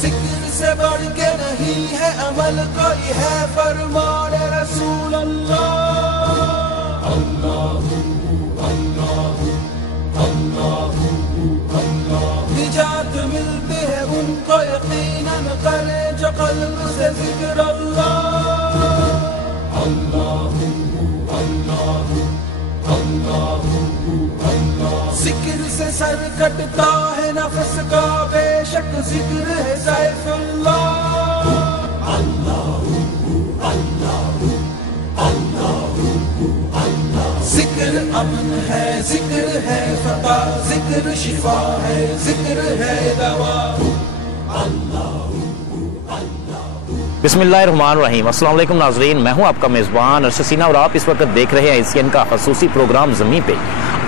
ذکر سے بڑھ کے نہیں ہے عمل کوئی ہے فرمان رسول اللہ نجات ملتی ہے ان کو یقیناً کرے جو قلب سے ذکر اللہ ذکر سے سر کٹتا ہے نفس کا بے شک ذکر ہے سیف اللہ ذکر امن ہے ذکر ہے فتح ذکر شفا ہے ذکر ہے دوا بسم اللہ الرحمن الرحیم۔ السلام علیکم ناظرین، میں ہوں آپ کا میزبان ارشد سینا اور آپ اس وقت دیکھ رہے ہیں ایسین کا خصوصی پروگرام زمین پہ۔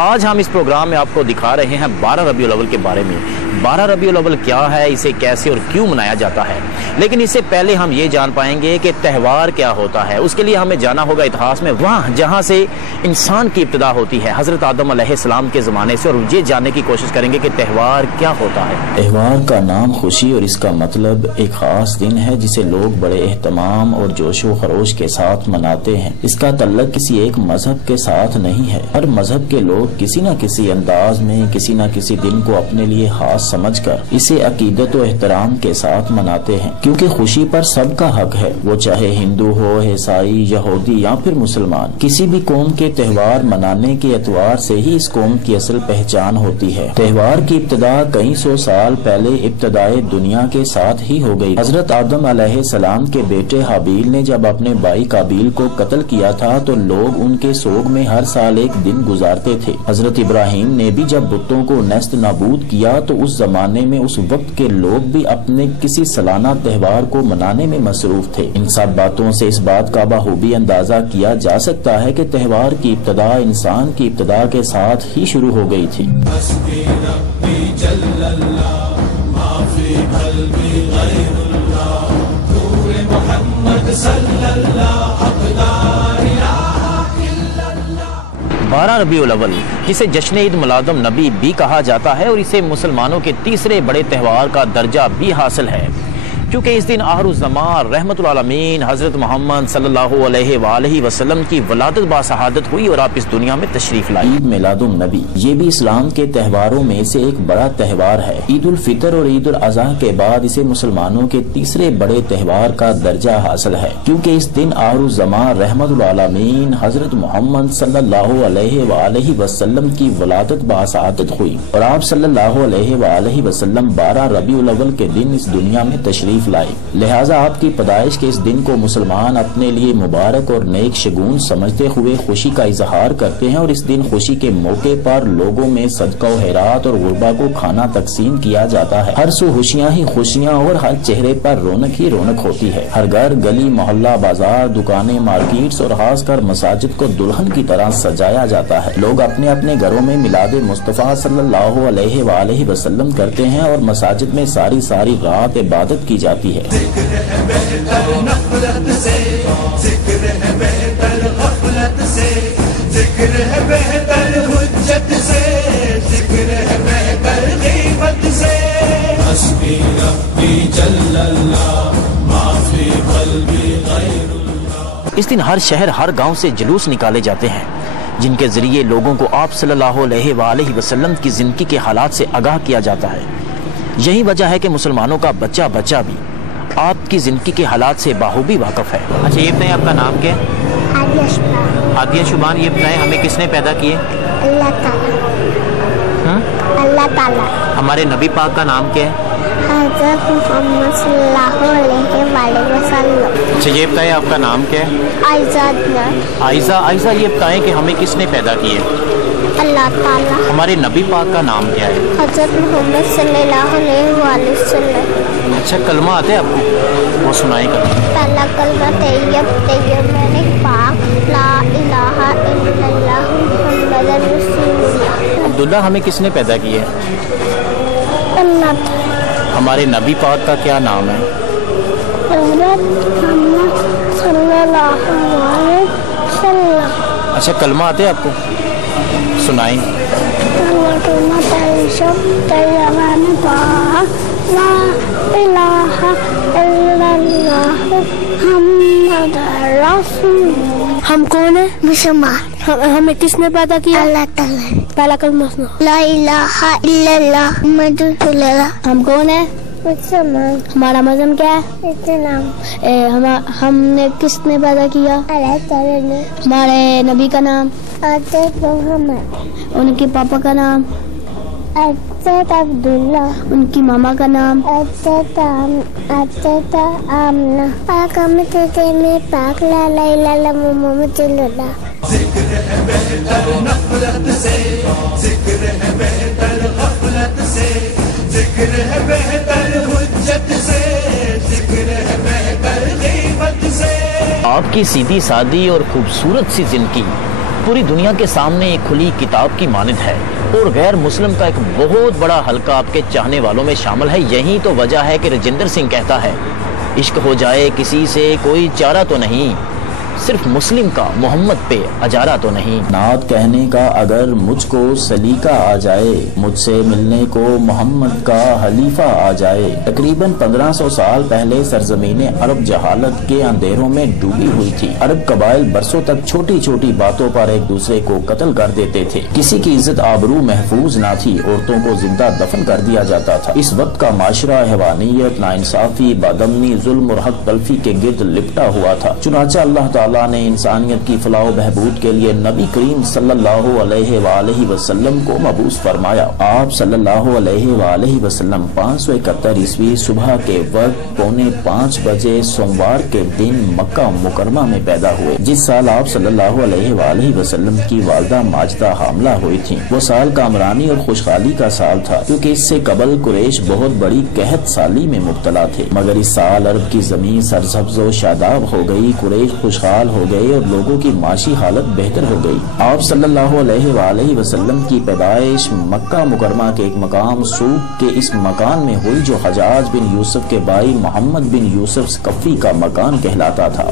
آج ہم اس پروگرام میں آپ کو دکھا رہے ہیں 12 ربیع الاول کے بارے میں۔ 12 ربیع الاول کیا ہے، اسے کیسے اور کیوں منایا جاتا ہے، لیکن اس سے پہلے ہم یہ جان پائیں گے کہ تہوار کیا ہوتا ہے۔ اس کے لیے ہمیں جانا ہوگا اتہاس میں، وہاں جہاں سے انسان کی ابتدا ہوتی ہے، حضرت آدم علیہ السلام کے زمانے سے، اور یہ جاننے کی کوشش کریں گے کہ تہوار کیا ہوتا ہے۔ تہوار کا نام خوشی اور اس کا مطلب ایک خاص دن ہے جسے لوگ بڑے اہتمام اور جوش و خروش کے ساتھ مناتے ہیں۔ اس کا تعلق کسی ایک مذہب کے ساتھ نہیں ہے، ہر مذہب کے لوگ کسی نہ کسی انداز میں کسی نہ کسی دن کو اپنے لیے خاص سمجھ کر اسے عقیدت و احترام کے ساتھ مناتے ہیں، کیونکہ خوشی پر سب کا حق ہے، وہ چاہے ہندو ہو، عیسائی، یہودی یا پھر مسلمان۔ کسی بھی قوم کے تہوار منانے کے اعتبار سے ہی اس قوم کی اصل پہچان ہوتی ہے۔ تہوار کی ابتدا کئی سو سال پہلے ابتدائے دنیا کے ساتھ ہی ہو گئی۔ حضرت آدم علیہ السلام کے بیٹے حابیل نے جب اپنے بھائی قابیل کو قتل کیا تھا تو لوگ ان کے سوگ میں ہر سال ایک دن گزارتے تھے۔ حضرت ابراہیم نے بھی جب بتوں کو نیست نابود کیا تو اس زمانے میں اس وقت کے لوگ بھی اپنے کسی سالانہ تہوار کو منانے میں مصروف تھے۔ ان سب باتوں سے اس بات کا بخوبی اندازہ کیا جا سکتا ہے کہ تہوار کی ابتدا انسان کی ابتدا کے ساتھ ہی شروع ہو گئی تھی۔ صلی اللہ 12 ربیع الاول جسے جشن عید میلاد النبی بھی کہا جاتا ہے اور اسے مسلمانوں کے تیسرے بڑے تہوار کا درجہ بھی حاصل ہے، کیونکہ اس دن آخر الزمان رحمت العالمین حضرت محمد صلی اللہ علیہ وآلہ وسلم کی ولادت باشہادت ہوئی اور آپ اس دنیا میں تشریف لائے۔ عید میلاد النبی یہ بھی اسلام کے تہواروں میں سے ایک بڑا تہوار ہے۔ عید الفطر اور عید الاضحیٰ کے بعد اسے مسلمانوں کے تیسرے بڑے تہوار کا درجہ حاصل ہے، کیونکہ اس دن آخر الزمان رحمت العالمین حضرت محمد صلی اللہ علیہ وآلہ وسلم کی ولادت باشہادت ہوئی اور آپ صلی اللہ علیہ وآلہ وسلم 12 ربیع الاول کے دن اس دنیا میں تشریف لائے۔ لہٰذا آپ کی پیدائش کے اس دن کو مسلمان اپنے لیے مبارک اور نیک شگون سمجھتے ہوئے خوشی کا اظہار کرتے ہیں، اور اس دن خوشی کے موقع پر لوگوں میں صدقہ و خیرات اور غربا کو کھانا تقسیم کیا جاتا ہے۔ ہر سو خوشیاں ہی خوشیاں اور ہر چہرے پر رونق ہی رونق ہوتی ہے۔ ہر گھر، گلی، محلہ، بازار، دکانیں، مارکیٹس اور خاص کر مساجد کو دلہن کی طرح سجایا جاتا ہے۔ لوگ اپنے اپنے گھروں میں میلاد مصطفیٰ صلی اللہ علیہ وآلہ وسلم کرتے ہیں اور مساجد میں ساری رات عبادت کی جاتی ہے۔ ذکر ہے بہتر نفرت سے، ذکر ہے بہتر غفلت سے، ذکر ہے بہتر حجت سے، ذکر ہے بہتر غیبت سے۔ حسبی ربی جل اللہ ما فی قلبی غیر اللہ۔ اس دن ہر شہر، ہر گاؤں سے جلوس نکالے جاتے ہیں جن کے ذریعے لوگوں کو آپ صلی اللہ علیہ وآلہ وسلم کی زندگی کے حالات سے آگاہ کیا جاتا ہے۔ یہی وجہ ہے کہ مسلمانوں کا بچہ بچہ بھی آپ کی زندگی کے حالات سے باخوبی واقف ہے۔ اچھا یہ بتائیں آپ کا نام کیا ہے؟ عادیہ شبان۔ یہ بتائیں ہمیں کس نے پیدا کیے؟ اللہ تعالیٰ۔ اللہ تعالیٰ۔ ہمارے نبی پاک کا نام کیا ہے؟ حضرت محمد صلی اللہ علیہ وآلہ وسلم۔ اچھا یہ بتائیں آپ کا نام کیا ہے؟ عائزہ۔ یہ بتائیں کہ ہمیں کس نے پیدا کیے؟ اللہ تعالیٰ۔ ہمارے نبی پاک کا نام کیا ہے؟ حضرت محمد صلی اللہ علیہ وآلہ وسلم۔ اچھا کلمہ آتا ہے آپ کو؟ وہ سنائیں کلمہ۔ پہلا کلمہ طیب میں پاک لا الہ الا اللہ محمد رسول اللہ۔ عبداللہ ہمیں کس نے پیدا کیے؟ اللہ تعالیٰ۔ ہمارے نبی پاک کا کیا نام ہے؟ حضرت محمد صلی اللہ علیہ وسلم۔ اچھا کلمہ آتے ہیں آپ کو؟ سنائیں۔ کلمہ طیب لا الہ الا اللہ محمد رسول اللہ۔ ہم کون ہیں؟ مسلمان۔ ہمیں کس نے پیدا کیا؟ اللہ تعالیٰ۔ پہلا کلمہ سنو۔ لا الہ الا اللہ محمد رسول اللہ۔ ہم کون ہیں؟ مسلمان۔ ہمارا مذہب کیا ہے؟ اسلام۔ ہم نے کس نے پیدا کیا؟ اللہ تعالیٰ نے۔ ہمارے نبی کا نام؟ حضرت محمد۔ ان کے پاپا کا نام؟ حضرت عبداللہ۔ ان کی ماما کا نام؟ حضرت آمنہ۔ آقام تیرے میں پاک لا الہ الا اللہ محمد رسول اللہ۔ ذکر ہے بہتر نفرت سے، ذکر ہے بہتر غفلت سے، ذکر ہے بہتر حجت سے، ذکر ہے بہتر غیبت سے۔ آپ کی سیدھی سادی اور خوبصورت سی زندگی پوری دنیا کے سامنے ایک کھلی کتاب کی مانند ہے، اور غیر مسلم کا ایک بہت بڑا حلقہ آپ کے چاہنے والوں میں شامل ہے۔ یہی تو وجہ ہے کہ رجندر سنگھ کہتا ہے، عشق ہو جائے کسی سے کوئی چارہ تو نہیں، صرف مسلم کا محمد پہ اجارہ تو نہیں۔ نعت کہنے کا اگر مجھ کو سلیقہ آ جائے، مجھ سے ملنے کو محمد کا حلیفہ آ جائے۔ تقریباً 1500 سال پہلے سرزمین عرب جہالت کے اندھیروں میں ڈوبی ہوئی تھی۔ عرب قبائل برسوں تک چھوٹی چھوٹی باتوں پر ایک دوسرے کو قتل کر دیتے تھے، کسی کی عزت آبرو محفوظ نہ تھی، عورتوں کو زندہ دفن کر دیا جاتا تھا۔ اس وقت کا معاشرہ حیوانیت، ناانصافی، بدامنی، ظلم اور حق تلفی کے گرد لپٹا ہوا تھا۔ چنانچہ اللہ تعالیٰ نے انسانیت کی فلاح و بہبود کے لیے نبی کریم صلی اللہ علیہ وآلہ وسلم کو مبعوث فرمایا۔ آپ صلی اللہ علیہ وآلہ وسلم 571 عیسوی صبح کے وقت 4:45 بجے سوموار کے دن مکہ مکرمہ میں پیدا ہوئے۔ جس سال آپ صلی اللہ علیہ وآلہ وسلم کی والدہ ماجدہ حاملہ ہوئی تھی، وہ سال کامرانی اور خوشحالی کا سال تھا، کیونکہ اس سے قبل قریش بہت بڑی قحط سالی میں مبتلا تھے۔ مگر اس سال عرب کی زمین سرسبز و شاداب ہو گئی، قریش خوشحال ہو گئے اور لوگوں کی معاشی حالت بہتر ہو گئی۔ آپ صلی اللہ علیہ وآلہ وسلم کی پیدائش مکہ مکرمہ کے ایک مقام سوق کے اس مکان میں ہوئی، جو حجاج بن یوسف کے بھائی محمد بن یوسف ثقفی کا مکان کہلاتا تھا۔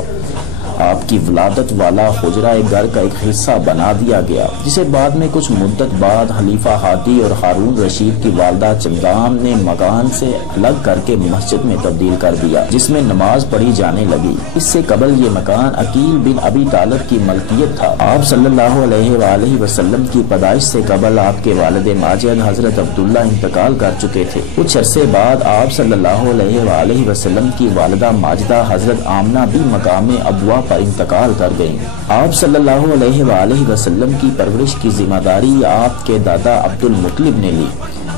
آپ کی ولادت والا حجرہ گھر کا ایک حصہ بنا دیا گیا، جسے بعد میں کچھ مدت بعد خلیفہ ہادی اور ہارون رشید کی والدہ چمدان نے مکان سے الگ کر کے مسجد میں تبدیل کر دیا، جس میں نماز پڑھی جانے لگی۔ اس سے قبل یہ مکان عقیل بن ابی طالب کی ملکیت تھا۔ آپ صلی اللہ علیہ وآلہ وسلم کی پیدائش سے قبل آپ کے والد ماجد حضرت عبداللہ انتقال کر چکے تھے۔ کچھ عرصے بعد آپ صلی اللہ علیہ وآلہ وسلم کی والدہ ماجدہ حضرت آمنہ بھی مقام ابوا پر انتقال کر گئیں۔ آپ صلی اللہ علیہ وآلہ وسلم کی پرورش کی ذمہ داری آپ کے دادا عبد المطلب نے لی،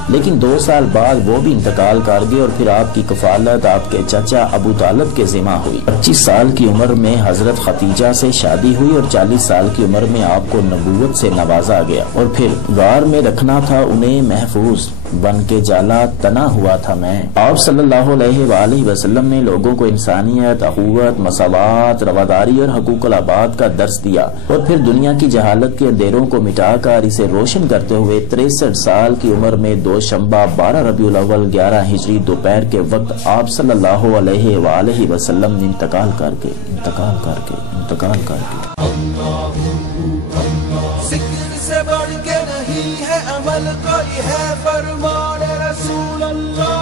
لیکن 2 سال بعد وہ بھی انتقال کر گئے اور پھر آپ کی کفالت آپ کے چچا ابو طالب کے ذمہ ہوئی۔ 25 سال کی عمر میں حضرت خدیجہ سے شادی ہوئی اور 40 سال کی عمر میں آپ کو نبوت سے نوازا گیا، اور پھر غار میں رکھنا تھا انہیں محفوظ، بن کے جالا تنا ہوا تھا میں۔ آپ صلی اللہ علیہ وآلہ وسلم نے لوگوں کو انسانیت، اخوت، مساوات، رواداری اور حقوق العباد کا درس دیا، اور پھر دنیا کی جہالت کے اندھیروں کو مٹا کر اسے روشن کرتے ہوئے 63 سال کی عمر میں دوشنبہ 12 ربیع الاول 11 ہجری دوپہر کے وقت آپ صلی اللہ علیہ وآلہ وسلم نے انتقال کر کے ذکر سے بڑھ کے نہیں ہے عمل کوئی ہے فرمان رسول اللہ۔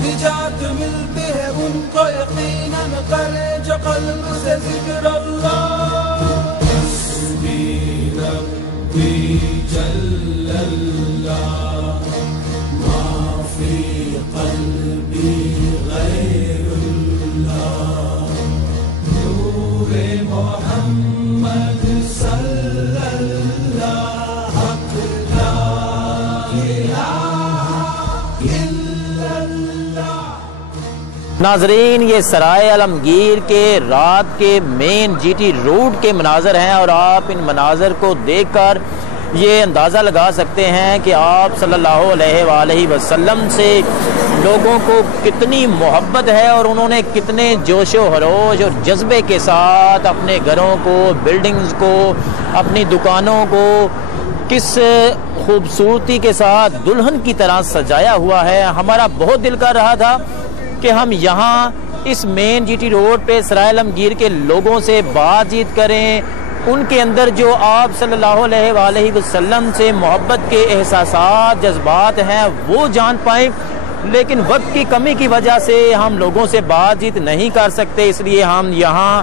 نجات ملتی ہے ان کو یقیناً کرے جو قلب سے ذکر اللہ۔ حسبی ربی جل اللہ ما فی قلبی غیر اللہ نور محمد صلی اللہ حق لا الہ الا اللہ۔ ناظرین، یہ سرائے عالمگیر کے رات کے مین جی ٹی روڈ کے مناظر ہیں، اور آپ ان مناظر کو دیکھ کر یہ اندازہ لگا سکتے ہیں کہ آپ صلی اللہ علیہ وآلہ وسلم سے لوگوں کو کتنی محبت ہے، اور انہوں نے کتنے جوش و خروش اور جذبے کے ساتھ اپنے گھروں کو، بلڈنگز کو، اپنی دکانوں کو کس خوبصورتی کے ساتھ دلہن کی طرح سجایا ہوا ہے۔ ہمارا بہت دل کر رہا تھا کہ ہم یہاں اس مین جی ٹی روڈ پہ سرائے عالمگیر کے لوگوں سے بات چیت کریں، ان کے اندر جو آپ صلی اللہ علیہ وآلہ وسلم سے محبت کے احساسات جذبات ہیں وہ جان پائیں، لیکن وقت کی کمی کی وجہ سے ہم لوگوں سے بات چیت نہیں کر سکتے، اس لیے ہم یہاں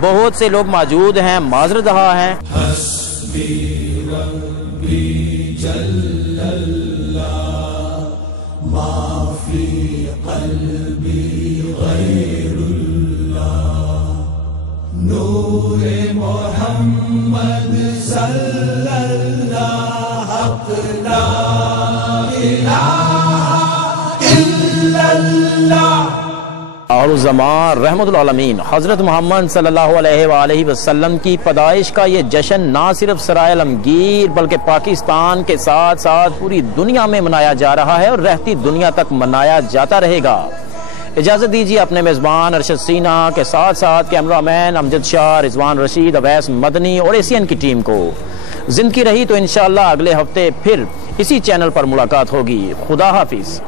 بہت سے لوگ موجود ہیں، معذرت رہا ہے۔ حسبی ربی جل اللہ ما فی قلبی غیر اللہ نور محمد صلی اللہ حق لا الہ الا اللہ۔ اور زمان رحمت العالمین حضرت محمد صلی اللہ علیہ وآلہ وسلم کی پیدائش کا یہ جشن نہ صرف سرائے عالمگیر بلکہ پاکستان کے ساتھ ساتھ پوری دنیا میں منایا جا رہا ہے اور رہتی دنیا تک منایا جاتا رہے گا۔ اجازت دیجیے اپنے میزبان ارشد سینا کے ساتھ ساتھ کیمرہ مین امجد شاہ، رضوان رشید، اویس مدنی اور ایشین کی ٹیم کو زندگی رہی تو انشاءاللہ اگلے ہفتے پھر اسی چینل پر ملاقات ہوگی۔ خدا حافظ۔